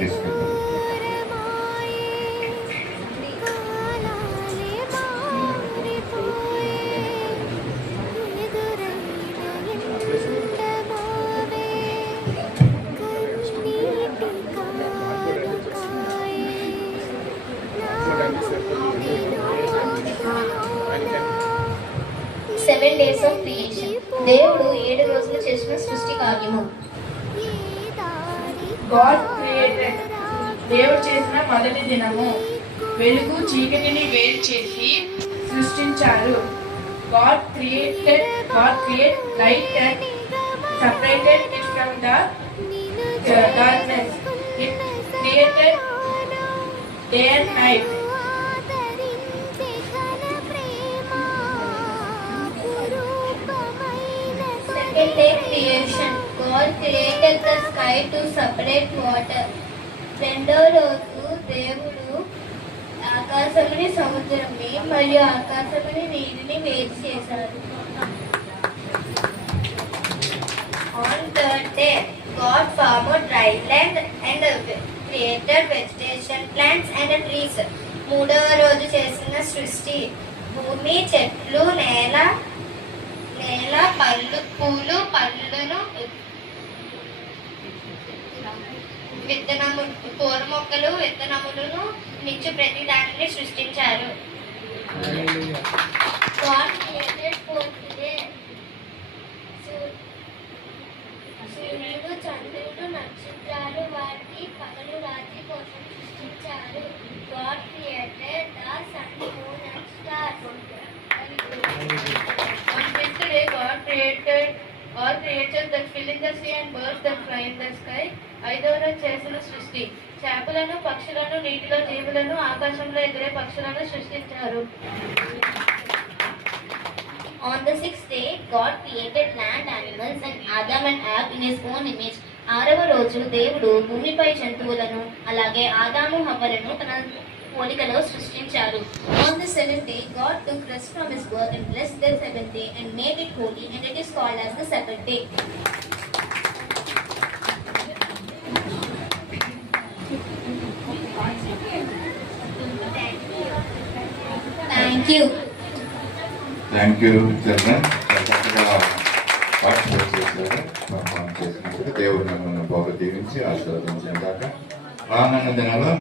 తీసుకెళ్తాం. Seven days of creation. దేవుడు 7 రోజులు చేసిన సృష్టి కార్యము. God created. దేవుడు చేసిన మొదటి దినము. వెలుగు చీకటిని వేరు చేసి సృష్టించారు. God create light and separated it from the darkness. It created day and night. Second day creation. God created the sky to separate water. రెండో రోజు దేవుడు ఆకాశముని సముద్రంని మరియు ఆకాశముని నీటిని వేరు చేశారు. On third day, God formed dry land and created vegetation, plants and trees. మూడవ రోజు చేసిన సృష్టి భూమి, చెట్లు, నేల పూలు, పళ్ళను, విత్తనము, కూర మొక్కలు, విత్తనములను నిచ్చు ప్రతి దానిని సృష్టించారు. God created fourth day. సూర్యుడు, చంద్రుడు, నక్షత్రాలు వాటి పగలు రాత్రి కోసం సృష్టించారు. God created the sun, moon and stars. On fifth day, God created all creatures that fill in the sea and birds that fly in the sky. ఐదవ రోజు చేసిన సృష్టి చేపలను, పక్షులను, నీటిలో జీవులను, ఆకాశంలో ఎగిరే పక్షులను సృష్టించారు. On the sixth day, God created land animals and Adam and Eve in his own image. ఆరవ రోజు దేవుడు భూమిపై జంతువులను అలాగే ఆదాము హవ్వలను తన పోలికలో సృష్టించారు. On the seventh day, God took rest from his work and blessed the seventh day and made it holy, and it is called as the Sabbath day. Thank you. Thank you children. చక్కగా participate చేశారు, perform చేసినందుకు దేవుడు మిమ్మల్ని బాగా దీవించి ఆశీర్వదించిన దాకా రానున్న దినాల్లో